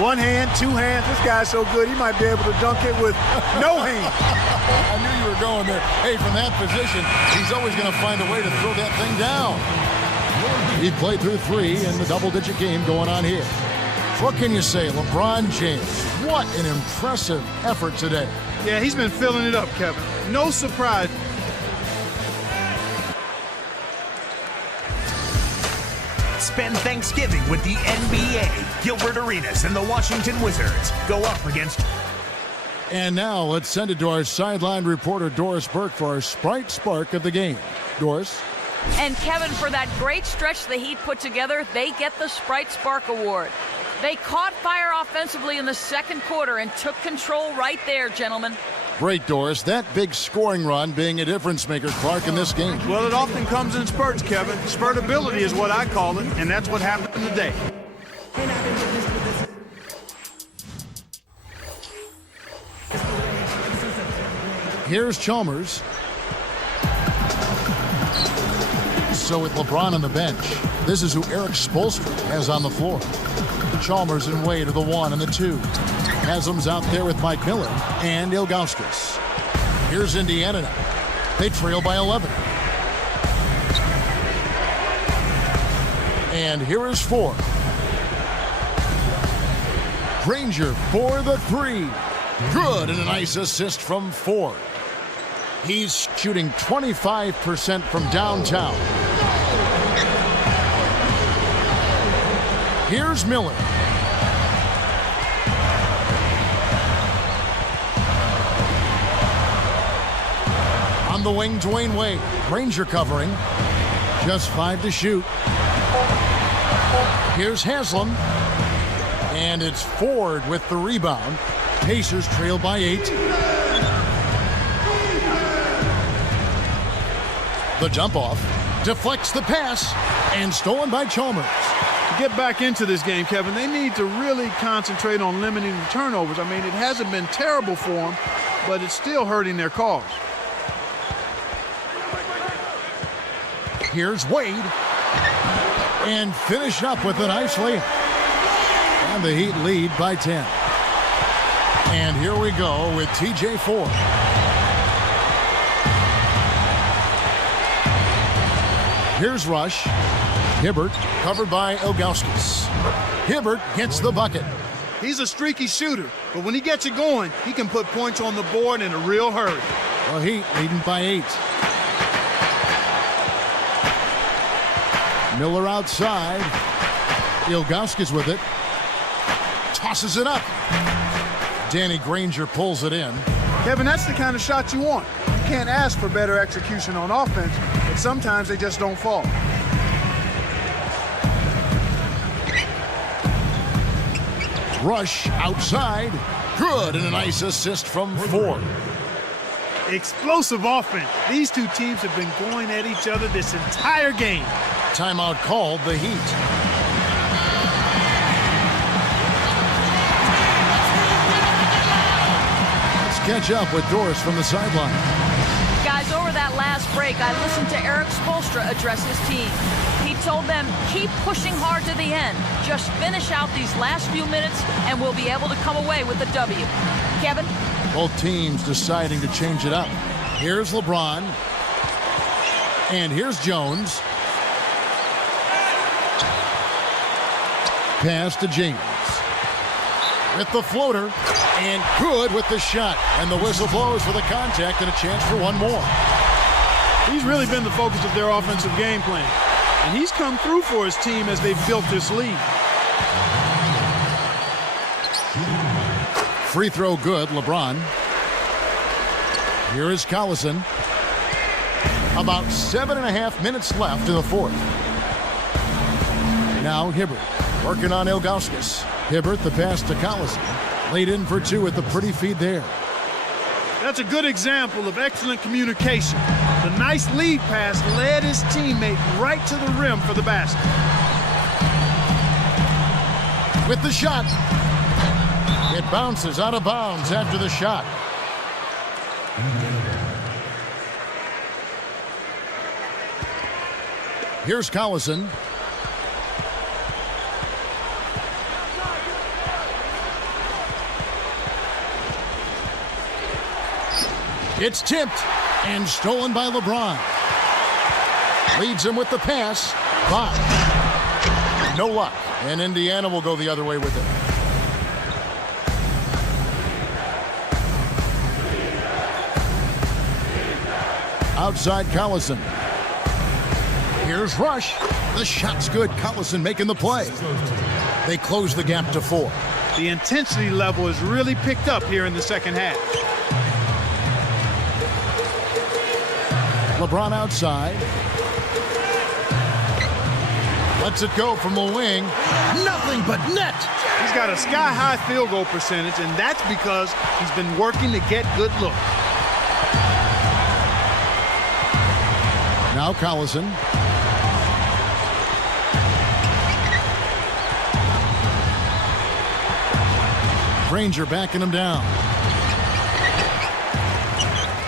1 hand, 2 hands. This guy's so good, he might be able to dunk it with no hands. I knew you were going there. Hey, from that position, he's always going to find a way to throw that thing down. He played through 3 in the double-digit game going on here. What can you say? LeBron James, what an impressive effort today. Yeah, he's been filling it up, Kevin. No surprise. Spend Thanksgiving with the NBA. Gilbert Arenas and the Washington Wizards go up against... And now let's send it to our sideline reporter Doris Burke for our Sprite Spark of the game. Doris? And Kevin, for that great stretch the Heat put together, they get the Sprite Spark Award. They caught fire offensively in the 2nd quarter and took control right there, gentlemen. Great, Doris. That big scoring run being a difference maker, Clark, in this game. Well, it often comes in spurts, Kevin. Spurtability is what I call it, and that's what happened today. Here's Chalmers. So with LeBron on the bench, this is who Eric Spoelstra has on the floor. Chalmers and Wade are the 1 and the 2. Haslam's out there with Mike Miller and Ilgauskas. Here's Indiana now. They trail by 11. And here is 4. Granger for the 3. Good, and a nice assist from Ford. He's shooting 25% from downtown. Here's Miller. On the wing, Dwayne Wade. Granger covering. Just 5 to shoot. Here's Haslam. And it's Ford with the rebound. Pacers trail by 8. The dump off deflects the pass and stolen by Chalmers. Get back into this game, Kevin. They need to really concentrate on limiting the turnovers. I mean, it hasn't been terrible for them, but it's still hurting their cause. Here's Wade. And finish up with it nicely. And the Heat lead by 10. And here we go with TJ Ford. Here's Rush. Hibbert covered by Ilgauskas. Hibbert gets the bucket. He's a streaky shooter, but when he gets it going, he can put points on the board in a real hurry. The Heat leading by 8. Miller outside. Ilgauskas with it. Tosses it up. Danny Granger pulls it in. Kevin, that's the kind of shot you want. You can't ask for better execution on offense, but sometimes they just don't fall. Rush outside. Good, and a nice assist from Ford. Explosive offense. These two teams have been going at each other this entire game. Timeout called, the Heat. Let's catch up with Doris from the sideline. Guys, over that last break, I listened to Eric Spoelstra address his team. He told them, keep pushing hard to the end. Just finish out these last few minutes, and we'll be able to come away with a W. Kevin? Both teams deciding to change it up. Here's LeBron. And here's Jones. Pass to James. With the floater. And good with the shot. And the whistle blows for the contact and a chance for one more. He's really been the focus of their offensive game plan. And he's come through for his team as they've built this lead. Free throw good, LeBron. Here is Collison. About 7.5 minutes left in the fourth. Now Hibbert working on Ilgauskas. Hibbert, the pass to Collison. Laid in for two with the pretty feed there. That's a good example of excellent communication. The nice lead pass led his teammate right to the rim for the basket. With the shot. It bounces out of bounds after the shot. Here's Collison. It's tipped and stolen by LeBron. Leads him with the pass. But no luck. And Indiana will go the other way with it. Outside Collison. Here's Rush. The shot's good. Collison making the play. They close the gap to 4. The intensity level has really picked up here in the second half. LeBron outside. Lets it go from the wing. Nothing but net. He's got a sky-high field goal percentage, and that's because he's been working to get good looks. Now Collison. Granger backing him down.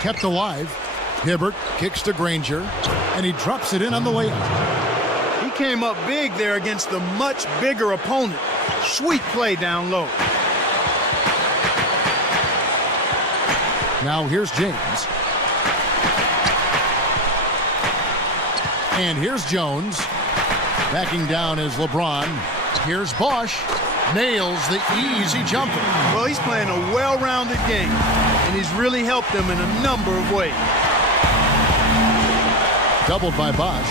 Kept alive. Hibbert kicks to Granger, and he drops it in on the layup. He came up big there against the much bigger opponent. Sweet play down low. Now here's James. And here's Jones. Backing down is LeBron. Here's Bosch. Nails the easy jumper. Well, he's playing a well-rounded game, and he's really helped them in a number of ways. Doubled by Bosch.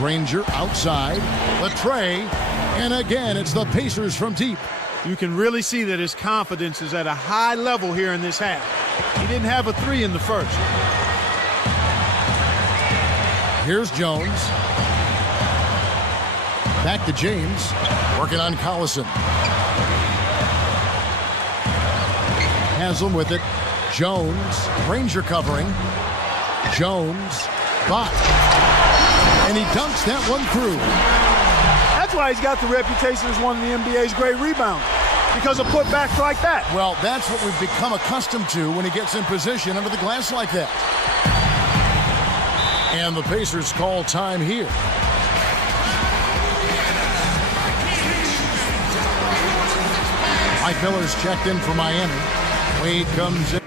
Granger outside. The tray. And again, it's the Pacers from deep. You can really see that his confidence is at a high level here in this half. He didn't have a 3 in the first. Here's Jones. Back to James. Working on Collison. Haslam with it. Jones. Granger covering. Jones. Bot. And he dunks that one through. That's why he's got the reputation as one of the NBA's great rebounders, because of putbacks like that. Well, that's what we've become accustomed to when he gets in position under the glass like that. And the Pacers call time here. Mike Miller's checked in for Miami. Wade comes in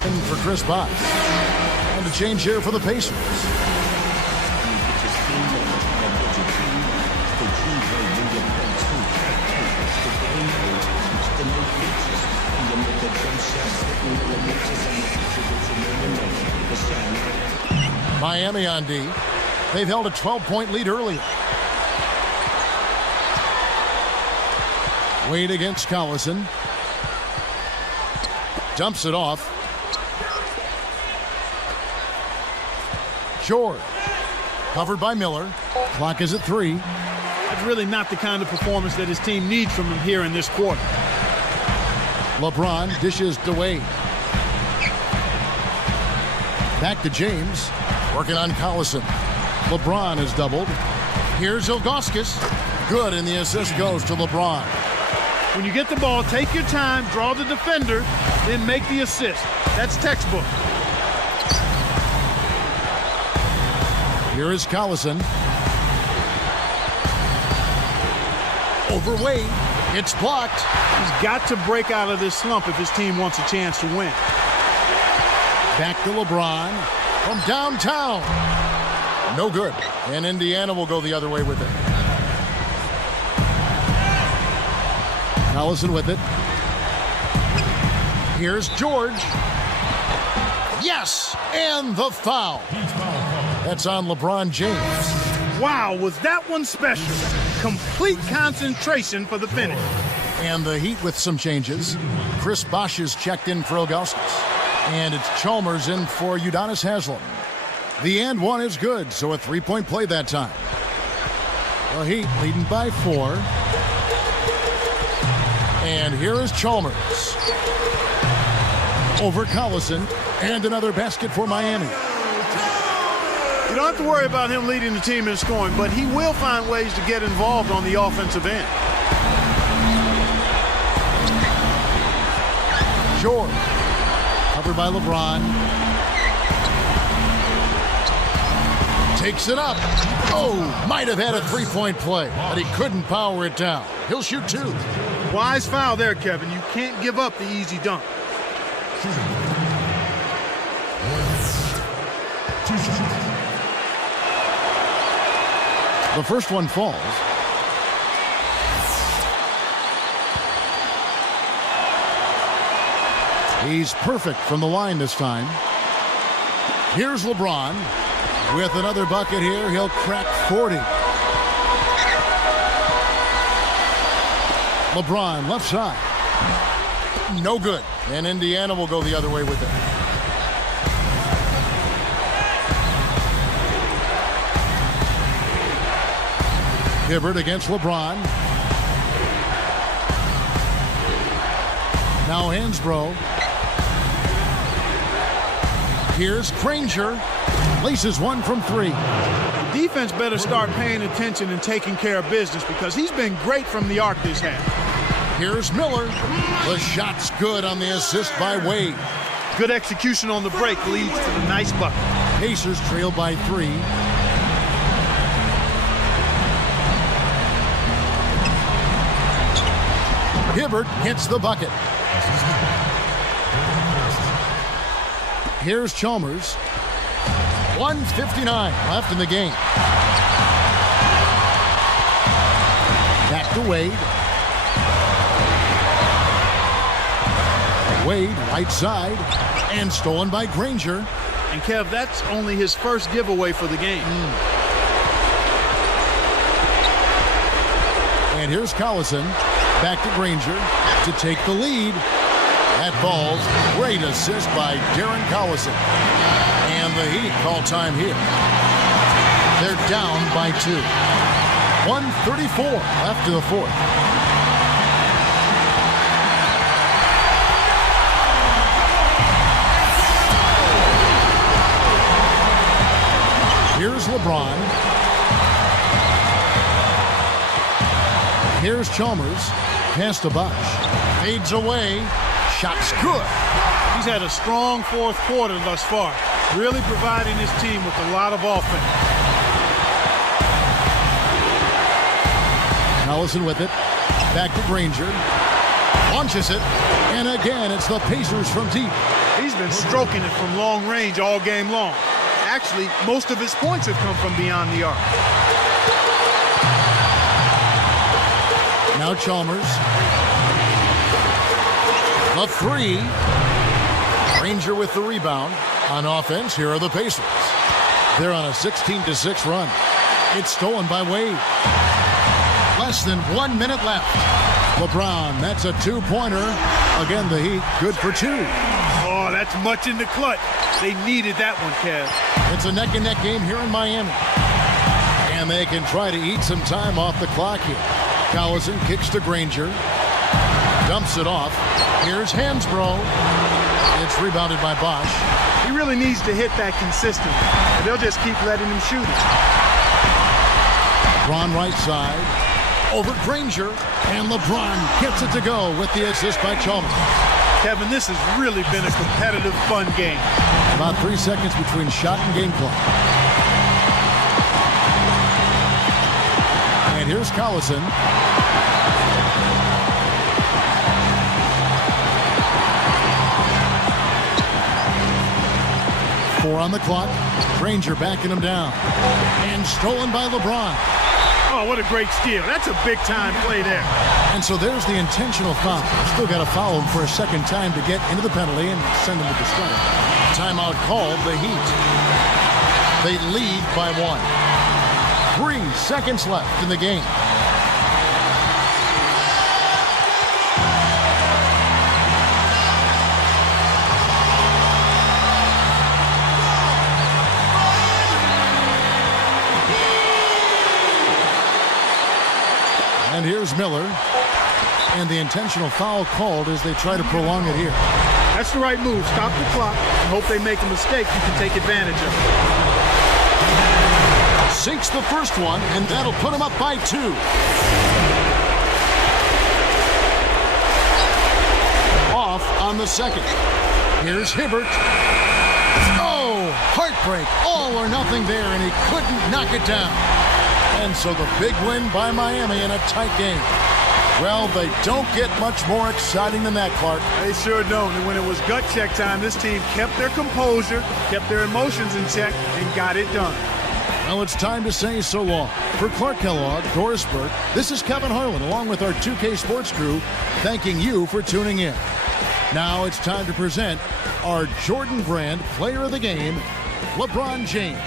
for Chris Bosh. And a change here for the Pacers. Miami on D. They've held a 12-point lead earlier. Wade against Collison. Dumps it off. George. Covered by Miller. Clock is at 3. That's really not the kind of performance that his team needs from him here in this quarter. LeBron dishes to Wade. Back to James. Working on Collison. LeBron is doubled. Here's Ilgauskas. Good, and the assist goes to LeBron. When you get the ball, take your time, draw the defender, then make the assist. That's textbook. Here is Collison. Over Wade. It's blocked. He's got to break out of this slump if his team wants a chance to win. Back to LeBron from downtown. No good. And Indiana will go the other way with it. Collison with it. Here's George. Yes! And the foul. That's on LeBron James. Wow, was that one special? Complete concentration for the finish. And the Heat with some changes. Chris Bosh is checked in for Ilgauskas. And it's Chalmers in for Udonis Haslem. The and one is good, so a three-point play that time. The Heat leading by 4. And here is Chalmers. Over Collison. And another basket for Miami. You don't have to worry about him leading the team in scoring, but he will find ways to get involved on the offensive end. George. Covered by LeBron. Takes it up. Oh, might have had a three-point play, but he couldn't power it down. He'll shoot 2. Wise foul there, Kevin. You can't give up the easy dunk. The first one falls. He's perfect from the line this time. Here's LeBron. With another bucket here, he'll crack 40. LeBron, left side. No good. And Indiana will go the other way with it. Hibbert against LeBron. Now Hansbrough. Here's Granger. Laces one from 3. The defense better start paying attention and taking care of business because he's been great from the arc this half. Here's Miller. The shot's good on the assist by Wade. Good execution on the break leads to the nice bucket. Pacers trail by 3. Hibbert hits the bucket. Here's Chalmers. 1:59 left in the game. Back to Wade. Wade, right side, and stolen by Granger. And Kev, that's only his first giveaway for the game. And here's Collison. Back to Granger to take the lead. That falls. Great assist by Darren Collison. And the Heat call time here. They're down by 2. 1:34 left to the 4th. Here's LeBron. Here's Chalmers. Pass to Bosh. Fades away. Shot's good. He's had a strong fourth quarter thus far, really providing his team with a lot of offense. Allison with it. Back to Granger. Launches it. And again, it's the Pacers from deep. He's been stroking it from long range all game long. Actually, most of his points have come from beyond the arc. Now Chalmers. The three. Granger with the rebound. On offense, here are the Pacers. They're on a 16-6 run. It's stolen by Wade. Less than 1 minute left. LeBron, that's a two-pointer. Again, the Heat, good for two. Oh, that's much in the clutch. They needed that one, Kev. It's a neck-and-neck game here in Miami. And they can try to eat some time off the clock here. Collison kicks to Granger. Dumps it off. Here's Hansbrough. It's rebounded by Bosh. He really needs to hit that consistently, and they'll just keep letting him shoot it. LeBron right side. Over Granger. And LeBron gets it to go with the assist by Chalmers. Kevin, this has really been a competitive, fun game. About 3 seconds between shot and game clock. And here's Collison. Four on the clock. Granger backing him down. And stolen by LeBron. Oh, what a great steal. That's a big-time play there. And so there's the intentional foul. Still got to foul him for a second time to get into the penalty and send him to the strike. Timeout called, the Heat. They lead by 1. 3 seconds left in the game. And here's Miller. And the intentional foul called as they try to prolong it here. That's the right move. Stop the clock and hope they make a mistake you can take advantage of. Sinks the first one, and that'll put him up by 2. Off on the second. Here's Hibbert. Oh, heartbreak. All or nothing there, and he couldn't knock it down. And so the big win by Miami in a tight game. Well, they don't get much more exciting than that, Clark. They sure don't. And when it was gut check time, this team kept their composure, kept their emotions in check, and got it done. Well, it's time to say so long. For Clark Kellogg, Doris Burke, this is Kevin Harlan, along with our 2K Sports crew, thanking you for tuning in. Now it's time to present our Jordan Brand Player of the Game, LeBron James.